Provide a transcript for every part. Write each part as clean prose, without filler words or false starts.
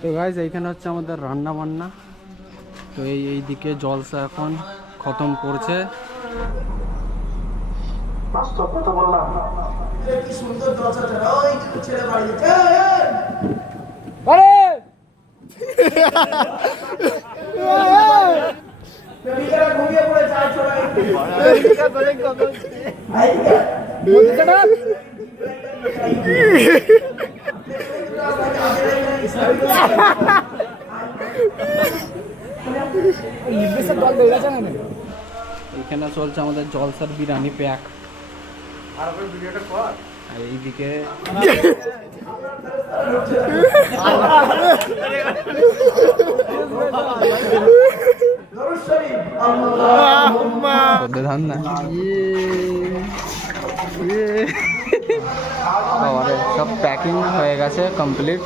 তো গাইস এইখানে হচ্ছে আমাদের রান্না বান্না। তো এইদিকে জলসা এখন খতম করছে। বাস্তব কথা বললাম, কি সুন্দর দরজাটা, ওই কিন্তু ছেলে বাড়ি যাচ্ছে। প্রেমিকারা ঘুমিয়ে পড়ে চায় চলে প্রেমিকা বলে কথা এইখানে চলছে আমাদের জলসার বিরিয়ানি প্যাক। আর এইদিকে ধান না সব প্যাকিং হয়ে গেছে কমপ্লিট।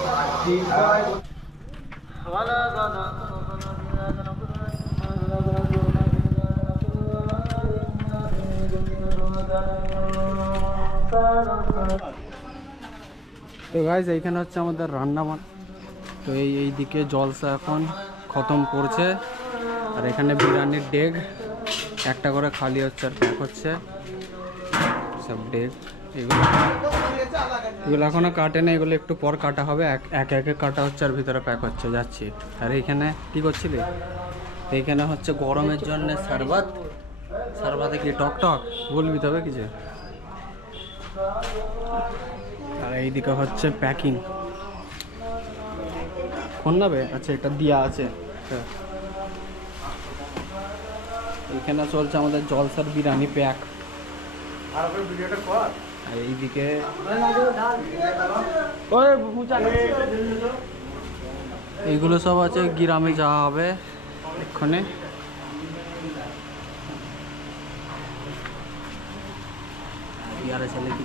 তো গাইস এইখানে হচ্ছে আমাদের রান্না বান্না। তো এইদিকে জলসা এখন খতম করছে। আর এখানে বিরিয়ানির ডেগ একটা করে খালি হচ্ছে আর প্যাক হচ্ছে সব ডেগ। এগুলো এখনো কাটে না, এগুলো একটু পর কাটা হবে। এক একে কাটা হচ্ছে আর ভিতরে প্যাক হচ্ছে যাচ্ছি। আর এইখানে কি করছিলি? এইখানে হচ্ছে গরমের জন্য শরবত। শরবতে কি টক টক বলবি তবে কিছু। আর এইদিকে হচ্ছে প্যাকিং কোন নাবে। আচ্ছা এটা দেওয়া আছে। এইখানে চলছে আমাদের জলসার বিরিয়ানি প্যাক। আর এইদিকে এইগুলো সব আছে গ্রামে যাওয়া হবে এক্ষণে। ছেলে কি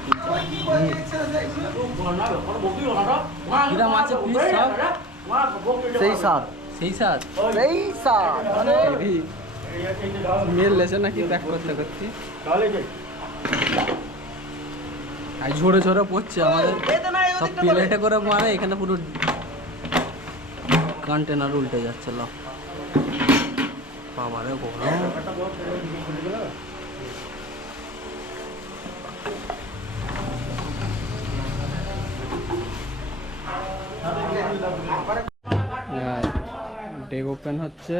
সেই সাত মেল লেছে নাকি ব্যাক করতে করতে ঝরে ঝরে পড়ছে আমাদের সব প্লেটে করে মানে এখানে পুরো কন্টেনার উল্টে যাচ্ছে। ল বাবারে গরম। ডেগ ওপেন হচ্ছে।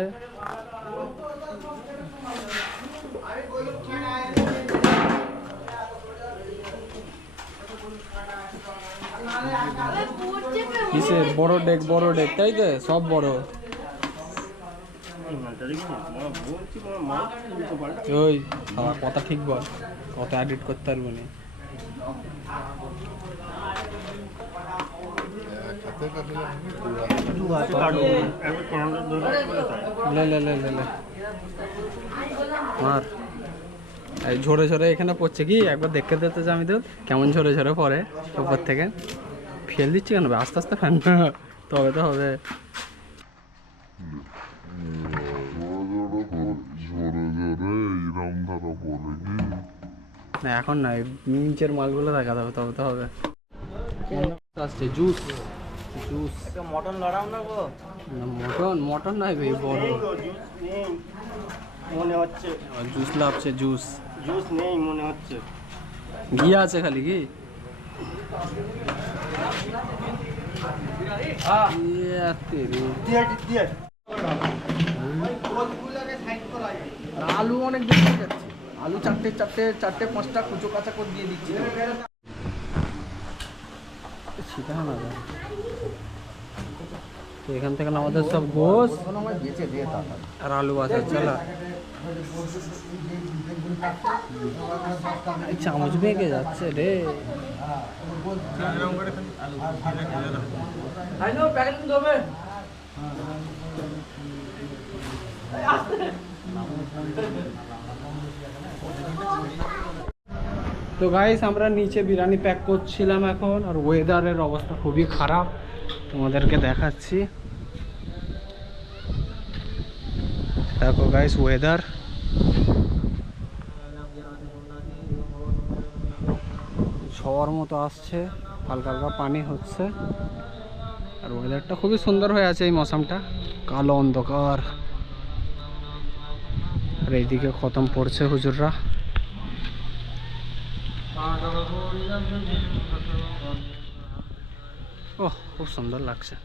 কিসের বড় ডেক? বড় ডেক তাই তো, সব বড়। ওই কথা ঠিক বল, কত এডিট করতে পারবো না। ঝরে ঝরে এখানে পড়ছে কি একবার দেখতে দিতে যে আমি তো কেমন ঝরে ঝরে পড়ে উপর থেকে। ফেল দিচ্ছি কেন? আস্তে আস্তে ফ্যান তবে তো হবে। না এখন না, নিচের মালগুলো দেখা যাবে তবে তো হবে। আসছে জুস। জুস মটন লড়াও না গো। মটন মটন নাই ভাই, বড় মনে হচ্ছে জুস লাভছে। জুস জুস নেই মনে হচ্ছে, ঘি আছে খালি। কি আলু অনেক বেশি যাচ্ছে। আলু চারটে চারটে চারটে পাঁচটা কুচো কাঁচা করে দিয়ে দিচ্ছি। এখান থেকে আমাদের সব গোস আর আলু আছে। চলা চামচ ভেঙে যাচ্ছে রে। তো গাইস আমরা নিচে বিরিয়ানি প্যাক করছিলাম এখন। আর ওয়েদারের অবস্থা খুবই খারাপ, তোমাদেরকে দেখাচ্ছি। দেখো গাইস ওয়েদার। হওয়ার মতো আসছে, হালকা হালকা পানি হচ্ছে। আর ওয়েদারটা খুবই সুন্দর হয়ে আছে এই মৌসুমটা, কালো অন্ধকার। আর এইদিকে খতম পড়ছে হুজুররা। ওহ, খুব সুন্দর লাগছে।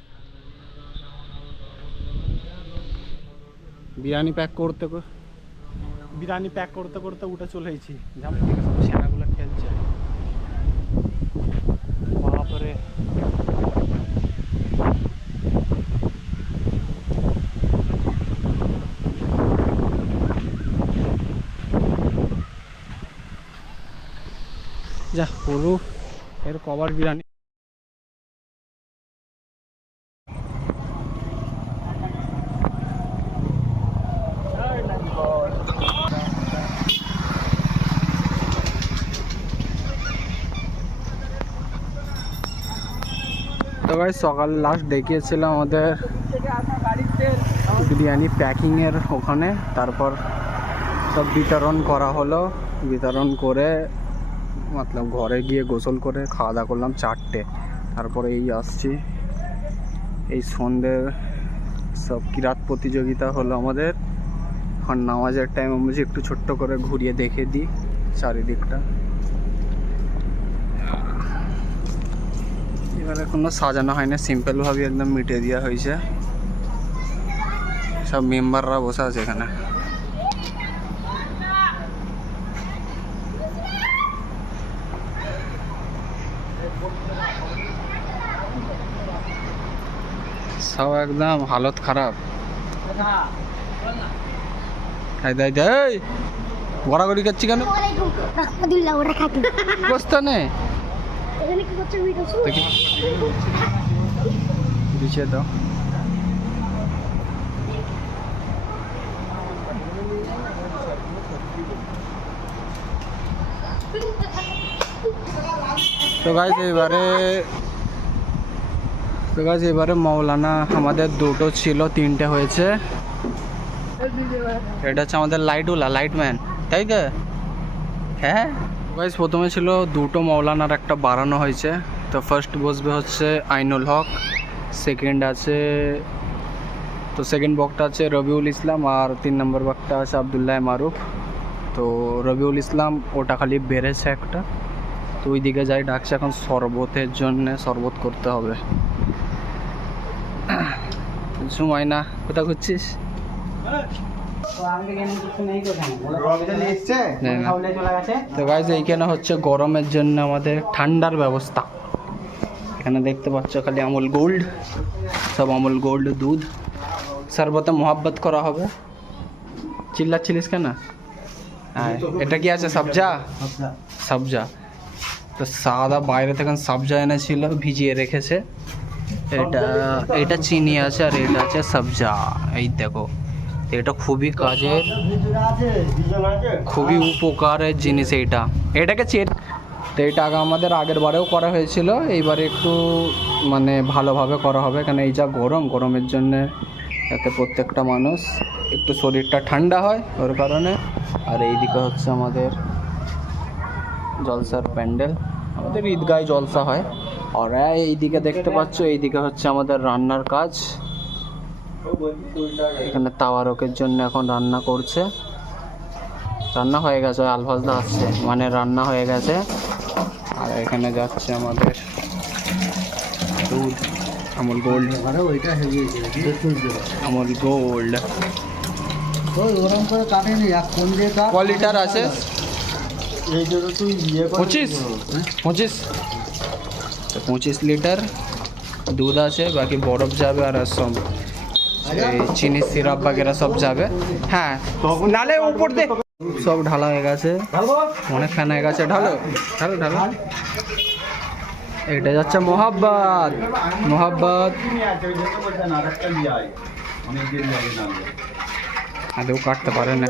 বিরিয়ানি প্যাক করতে করতে উঠে চলে এসেছি। যেমন সব ছেনাগুলো খেলছে, বাপরে। যা পুরো এর কভার বিরিয়ানি। তো ভাই সকাল লাস্ট দেখিয়েছিলাম আমাদের বিরিয়ানি প্যাকিংয়ের ওখানে, তারপর সব বিতরণ করা হলো। বিতরণ করে মতলব ঘরে গিয়ে গোসল করে খাওয়া দাওয়া করলাম 4টে। তারপরে এই আসছি, এই সন্ধ্যের সব কিরাত প্রতিযোগিতা হলো আমাদের। এখন নামাজের টাইম, আমি একটু ছোট্ট করে ঘুরিয়ে দেখে দিই চারিদিকটা। এবারে কোনো সাজানো হয় না, সিম্পলভাবে একদম মিটিয়ে দেওয়া হয়েছে। সব মেম্বাররা বসে আছে এখানে। সব একদম হালত খারাপ। গড়াগড়ি করছি কেন? বসতে নে দিচ্ছে তো। তো গাইস এবারে মৌলানা আমাদের দুটো ছিল, 3টে হয়েছে। এটা হচ্ছে আমাদের লাইটম্যান, তাই তো? হ্যাঁ গাইস, প্রথমে ছিল দুটো মৌলানার, একটা বাড়ানো হয়েছে। তো ফার্স্ট বসবে হচ্ছে আইনুল হক, সেকেন্ড বক্তা আছে রবিউল ইসলাম, আর 3 নম্বর বক্তা আছে আবদুল্লাহ মারুফ। তো রবিউল ইসলাম ওটা খালি বেড়েছে একটা, তো ওই দিকে যাই ডাকছে এখন শরবতের জন্যে, শরবত করতে হবে। সময় না, কোথা করছিস? তো গাইস এইখানে হচ্ছে গরমের জন্য আমাদের ঠান্ডার ব্যবস্থা। এখানে দেখতে পাচ্ছ খালি আমুল গোল্ড, সব আমুল গোল্ড দুধ। শরবতে মোহাব্বত করা হবে। চিল্লাচ্ছিলিস কেন? এটা কি আছে? সবজা। তো সাদা বাইরে থেকে সবজা এনেছিল, ভিজিয়ে রেখেছে। এটা চিনি আছে, আর এটা আছে সবজা। এই দেখো, এটা খুবই কাজের, খুবই উপকারের জিনিস এটাকে তো এটা আমাদের আগের বারেও করা হয়েছিল, এইবারে একটু মানে ভালোভাবে করা হবে। কারণ এই যা গরমের জন্য যাতে প্রত্যেকটা মানুষ একটু শরীরটা ঠান্ডা হয় ওর কারণে। আর এইদিকে হচ্ছে আমাদের জলসার প্যান্ডেল, আমাদের ঈদগায় জলসা হয়। আর এইদিকে দেখতে পাচ্ছ, এইদিকে হচ্ছে আমাদের রান্নার কাজ। এখানে তাওয়ারকের জন্য এখন রান্না করছে। রান্না হয়ে গেছে, আলফাজদা আসছে, মানে রান্না হয়ে গেছে। আর এখানে যাচ্ছে আমাদের দুধ, আমুল গোল্ড। আমুল গোল্ড ক লিটার আছে? 25 লিটার দুধ আছে। বাকি বরফ যাবে, আর সব চিনি সিরাপ বাগেরা সব যাবে। হ্যাঁ, নালে উপর দিয়ে সব ঢালা হয়ে গেছে, অনেক ফ্যান হয়ে গেছে। ঢালো। এটা যাচ্ছে মোহাব্বত। আদেও কাটতে পারে না।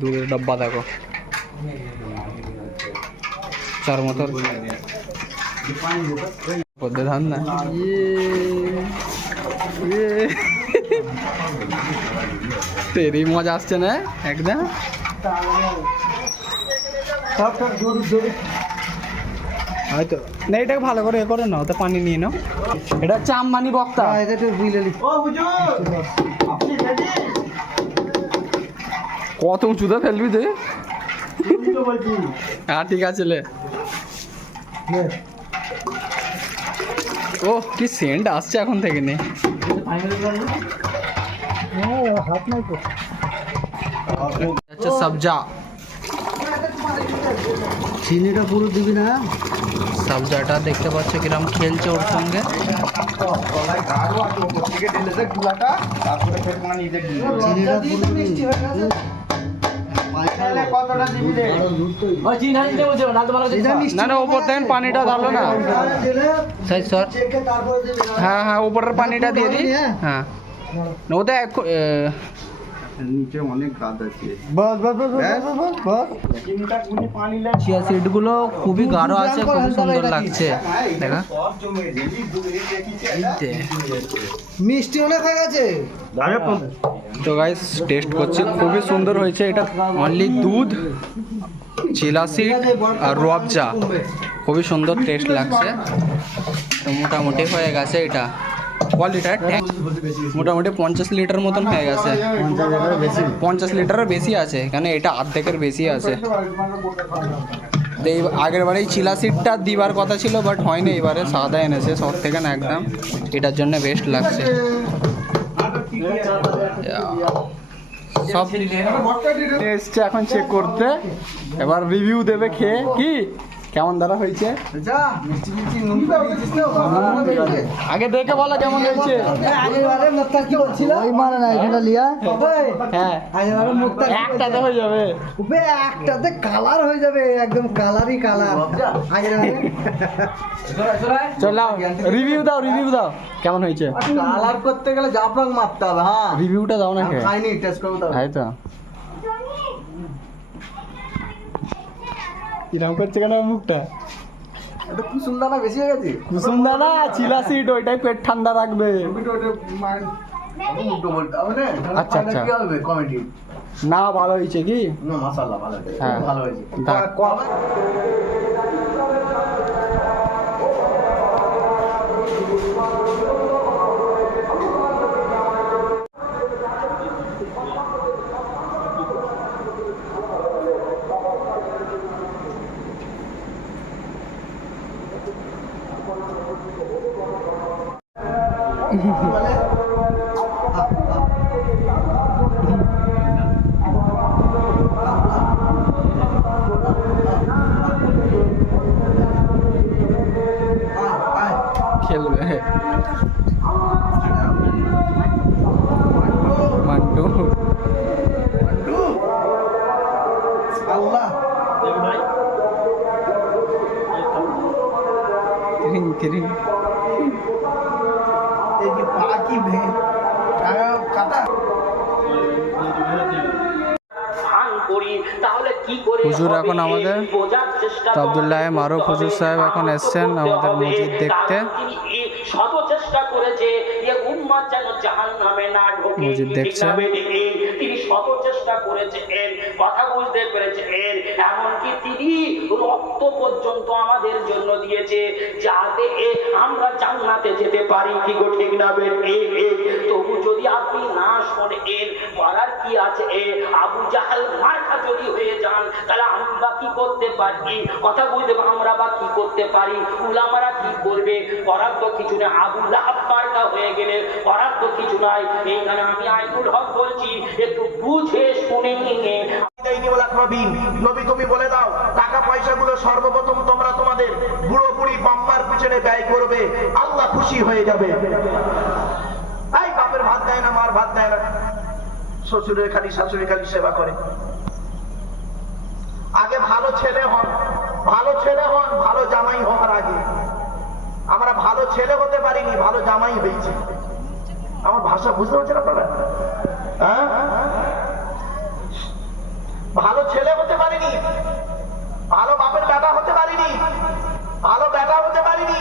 দুধের ডাব্বা দেখো, 4 মতো ধান না। তেরি মজা আসছে না একদম। হয়তো না, এটাকে ভালো করে এ করে নাও, তো পানি নিয়ে নাও। এটা হচ্ছে আম্বানি বক্তা। কত উঁচুতে ফেলবি তুই? হ্যাঁ ঠিক আছে লে। ও কি সেন্ট আসছে এখন থেকে নে। আচ্ছা সবজা চিনিটা পুরো দিবি না। সবজাটা দেখতে পাচ্ছ কিরম খেলছে ওর সঙ্গে। চিনিটা পুরো দিবি। না না ওপর থেকে পানিটা ঢালো না। হ্যাঁ হ্যাঁ ওপরের পানিটা দিয়ে দিই। হ্যাঁ না ওটা নিচে অনেক গাছ আছে। চিয়া সিডগুলো খুবই গাঢ় আছে, খুবই সুন্দর লাগছে দেখা। মিষ্টি অনেক হয়ে গেছে। তো গাইস টেস্ট করছি, খুবই সুন্দর হয়েছে। এটা অনলি দুধ, চিলা সিড আর রুয়াবজা, খুবই সুন্দর টেস্ট লাগছে। তো মোটামুটি হয়ে গেছে এটা। লিটার মোটামুটি 50 লিটার মতন হয়ে গেছে। 50 লিটারের বেশি আছে, কেন এটা অর্ধেকের বেশি আছে। তো এই আগের বারেই চিলা সিডটা দিবার কথা ছিল, বাট হয়নি। এবারে সাদা এনেছে সব থেকে না, একদম এটার জন্য বেস্ট লাগছে। সব এসছে এখন চেক করতে, এবার রিভিউ দেবে খেয়ে কি কেমন দ্বারা হয়েছে। আগে দেখে বলো কেমন হয়েছে। একটাতে হয়ে যাবে, একটাতে কালার হয়ে যাবে, একদম কালারই কালার। চলো রিভিউ দাও, রিভিউ দাও কেমন হয়েছে। কালার করতে গেলে জাফরান মারতে হবে। হ্যাঁ রিভিউটা দাও না। খাইনি, টেস্ট করবো। তাই তো কিরম করছে কেন মুখটা। কুসুম দানা বেশি হয়ে গেছে। কুসুম দানা চিলা সিড ওইটাই পেট ঠান্ডা রাখবে। আচ্ছা আচ্ছা কমেডি না ভালো হয়েছে কি না, মাশাআল্লাহ ভালো হয়েছে। হ্যাঁ ভালো হয়েছে। খেলবে মান্টু। আল্লাহ তিরিং তিরিং এই যে পাকি ভে কাটা হুজুর এখন আমাদের আব্দুল্লাহ মারুফ হুজুর সাহেব এখন এসছেন আমাদের মসজিদ দেখতে। শত চেষ্টা করেছে যে উম্মত যেন জাহান্নামে না ঢোকে, মসজিদ দেখছে। তিনি শত চেষ্টা করেছেন, কথা বুঝতে পেরেছেন, এমনকি তিনি রক্ত পর্যন্ত আমাদের জন্য দিয়েছে যাতে আমরা জান্নাতে যেতে পারি। কি গো ঠিক না বেঠে? তবু যদি আপনি না শোনেন করার কি আছে? আবু জাহাল মার্কা যদি হয়ে যান তাহলে আমরা কি করতে পারি? কথা বুঝতে আমরা বা কি করতে পারি? উলামারা কি করবে? করার তো কিছু না। আবু লাহাব মার্কা হয়ে গেলে করার তো কিছু নাই। এইখানে আমি আইনুল হক বলছি, একটু বুঝে শুনে নিয়ে। নবী তুমি বলে দাও টাকা পয়সাগুলো সর্বপ্রথম তোমরা তোমাদের বুড়ো বুড়ি বাম্মার পিছনে ব্যয় করবে, আল্লাহ খুশি হয়ে যাবে। এই বাপের ভাত দেয় না, মার ভাত দেয় না, শ্বশুরের খালি শাশুড়ি খালি সেবা করে। আগে ভালো ছেলে হন, ভালো ছেলে হন, ভালো জামাই হওয়ার আগে। আমরা ভালো ছেলে হতে পারিনি, ভালো জামাই হয়েছে। আমার ভাষা বুঝতে পারছেন আপনারা? হ্যাঁ, ভালো ছেলে হতে পারিনি, ভালো বাপের বেটা হতে পারিনি, ভালো বেটা হতে পারিনি,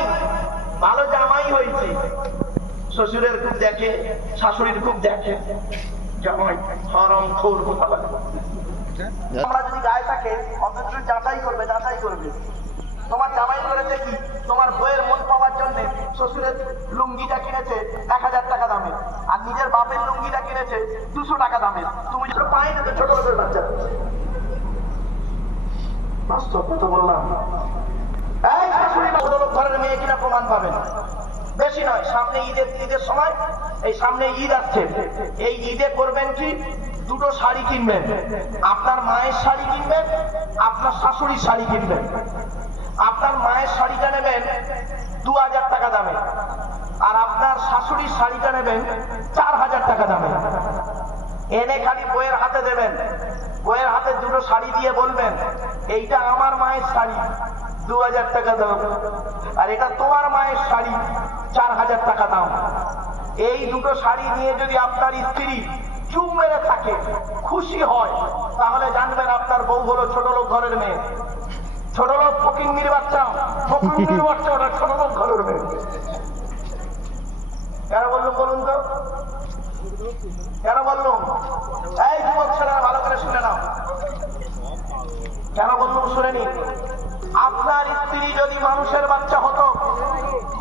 ভালো জামাই হয়েছে। শ্বশুরের খুব দেখে, শাশুড়ির খুব দেখে, জামাই হারাম খোর কথা বলে। আমরা যদি গায়ে থাকে অন্তত যাচাই করবে, যাচাই করবে। তোমার জামাই করেছে কি, তোমার বইয়ের মন পাওয়ার জন্য শ্বশুরের লুঙ্গিটা কিনেছে 1000 টাকা দামে, আর নিজের বাপের লুঙ্গিটা কিনেছে 200 টাকা দামে। তুমি তো পাই না, তো ছোট ছোট বাচ্চা। বাস্তব কথা বললাম। এই শাশুড়ি ছোট লোক ঘরের মেয়ে কিনা প্রমাণ পাবেন, বেশি নয়। সামনে ঈদের সময়, এই সামনে ঈদ আসছে, এই ঈদে করবেন কি, দুটো শাড়ি কিনবেন। আপনার মায়ের শাড়ি কিনবেন, আপনার শাশুড়ির শাড়ি কিনবেন। আপনার মায়ের শাড়িটা নেবেন 2000 টাকা দামে, আর আপনার শাশুড়ির শাড়িটা নেবেন 4000 টাকা দামে। এনে খালি বইয়ের হাতে দেবেন, বইয়ের হাতে দুটো শাড়ি দিয়ে বলবেন, এইটা আমার মায়ের শাড়ি, 2000 টাকা দাম, আর এটা তোমার মায়ের শাড়ি, 4000 টাকা দাম। এই দুটো শাড়ি নিয়ে যদি আপনার স্ত্রী চুপ মেরে থাকে, খুশি হয়, তাহলে জানবেন আপনার বউ হলো ছোট লোক ঘরের মেয়ে। ছোট লোক ফকিন্নির বাচ্চা, ফকিন্নির বাচ্চা, ওটা ছোট লোক ঘরের মেয়ে। কেন বললুম বলুন তো, কেন বললুম? এই যুবক ছেলেরা ভালো করে শুনে নাও, কেন বললুম শুনে নি। আপনার স্ত্রী যদি মানুষের বাচ্চা হতো,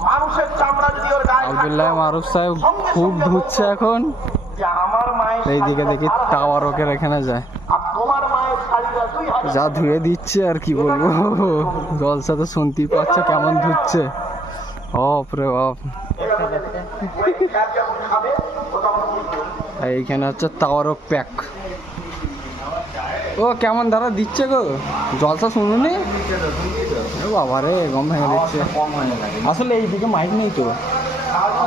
মানুষের চামড়া যদি ওর গায়ে আব্দুল্লাহ মারুফ সাহেব খুব ধুচ্ছে এখন। যে আমার মায়ের এইদিকে দেখি টাওয়ারকের এখানে যায়, আর তোমার মায়ের শাড়িটা 2000 যা ধুয়ে দিচ্ছে আর কি বলবো। জলসা তো শুনতেই পাচ্ছ কেমন ধুচ্ছে। বাপরে বাপ। এইখানে হচ্ছে তাওয়ারক প্যাক। ও কেমন ধারা দিচ্ছে গো, জলসা শুনুনি বাবারে, গম ভেঙে দিচ্ছে। আসলে এইদিকে মাইক নেই তো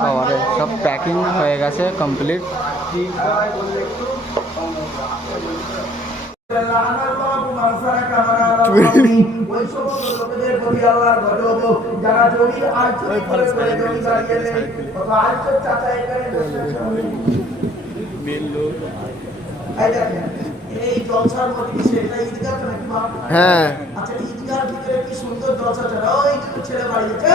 বাবারে, সব প্যাকিং হয়ে গেছে কমপ্লিট। এই জলসার মধ্যে কি সেটা ঈদগাহ নাকি মা? হ্যাঁ, আচ্ছা, ঈদগাহর ভিতরে কি সুন্দর জলসা চলে। ওই যে ছেলে বাড়ি যাচ্ছে,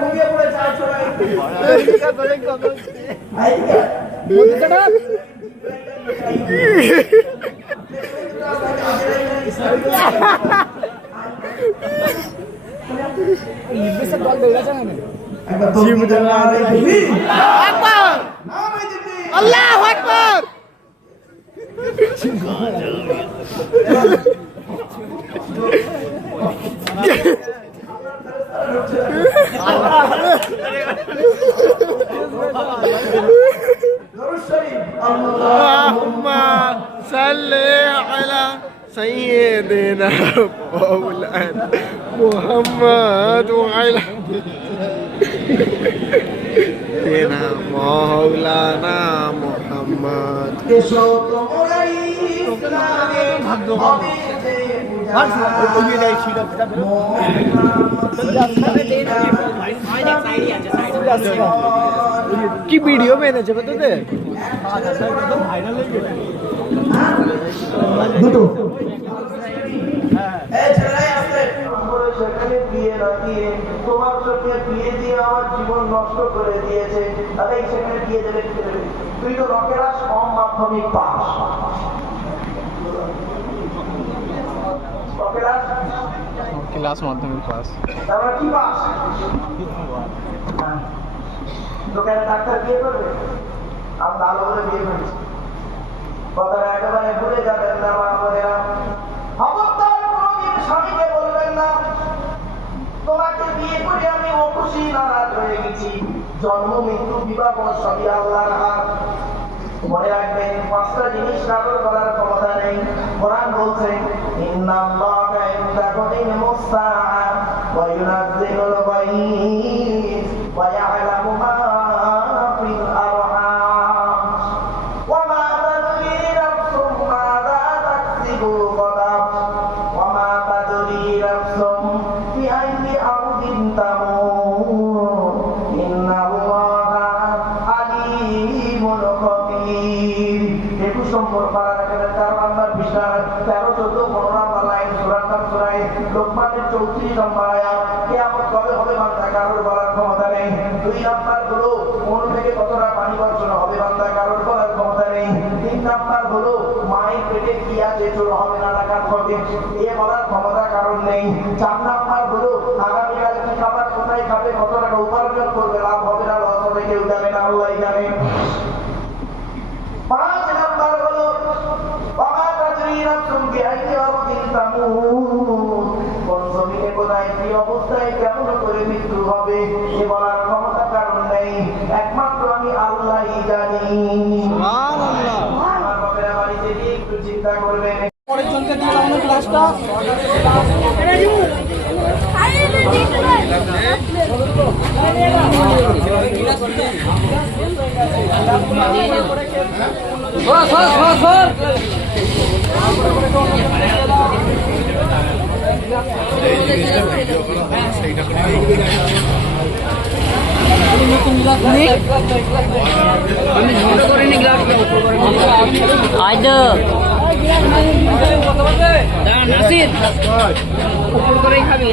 ঘুমিয়ে পড়ে চায় চলে আল্লাহু আকবার। اللهم صل على سيدنا مولانا محمد وعلى سيدنا مولانا محمد এসো তোমরা ইসলামের অবিতে কি ভিডিও মেনেছে তোদের সেখানে বিয়ে না দিয়ে তোমার চোখে বিয়ে দিয়ে আমার জীবন নষ্ট করে দিয়েছে, তাহলে সেখানে বিয়ে দেবে কি দেবে? তুই তো রকেরাস কম মাধ্যমিক পাস, ক্লাস মাধ্যমিক পাস, তারপর কি পাস? তোকে ডাক্তার বিয়ে করবে? আমি ভালো করে বিয়ে করেছি, কথাটা একেবারে ভুলে যাবেন না মা বোনেরা। খবরদার কোনোদিন স্বামীকে বলবেন না তোমাকে বিয়ে করে আমি অখুশি নারাজ হয়ে গেছি। জন্ম মৃত্যু বিবাহ সবই আল্লাহর হাত। মনে রাখবেন 5টা জিনিস কারোর করার ক্ষমতা নেই। কোরআন বলছে ইন্নাল্লাহা ইনদাহু ইলমুস সাআ ওয়া ইউনাজ্জিলুল গায়ব ওয়া ইয়া'লামু মা ফিল আরহাম ওয়া মা তাদরি নাফসুম মাযা তাকসিবু গাদাম ওয়া মা তাদরি নাফসুম বিআইয়ি আরদিন তামুত ইন্নাল্লাহা আলীমুল খবীর। 21 নম্বর পারা রাখবেন 13 নম্বর বিষয় 13-14 15 নম্বর লাইন সূরা লোকমানের 34 নম্বর আয়াত। কবে হবে বান্দা কারোর বলার ক্ষমতা নেই। 2 নাম্বার হলো মন থেকে কতটা পানি বর্ষণ হবে বান্দা কারোর বলার ক্ষমতা নেই। 3 নাম্বার হলো মায়ের পেটে কি আছে চোর হবে না ডাকাত হবে এ বলার ক্ষমতা কারণ নেই। 4 নাম্বার হলো আগামীকাল কি খাবার কোথায় খাবে কত টাকা উপার্জন করবে লাভ হবে না লস হবে কেউ জানে না আল্লাহ জানে। 5 নাম্বার হলো ওয়া তাদরি নাফসুন বিআইয়ি আরদিন তামুত, কোন জমিনে কোথায় কি অবস্থায় কেমন করে মৃত্যু হবে এ বলার ক্ষমতা কারণ নেই, একমাত্র আমি আল্লাহই জানি। সুবহানাল্লাহ। আমার বাবারা বাড়িতে গিয়ে একটু চিন্তা করবেন। Ada. Nasir. Ukur kering kami.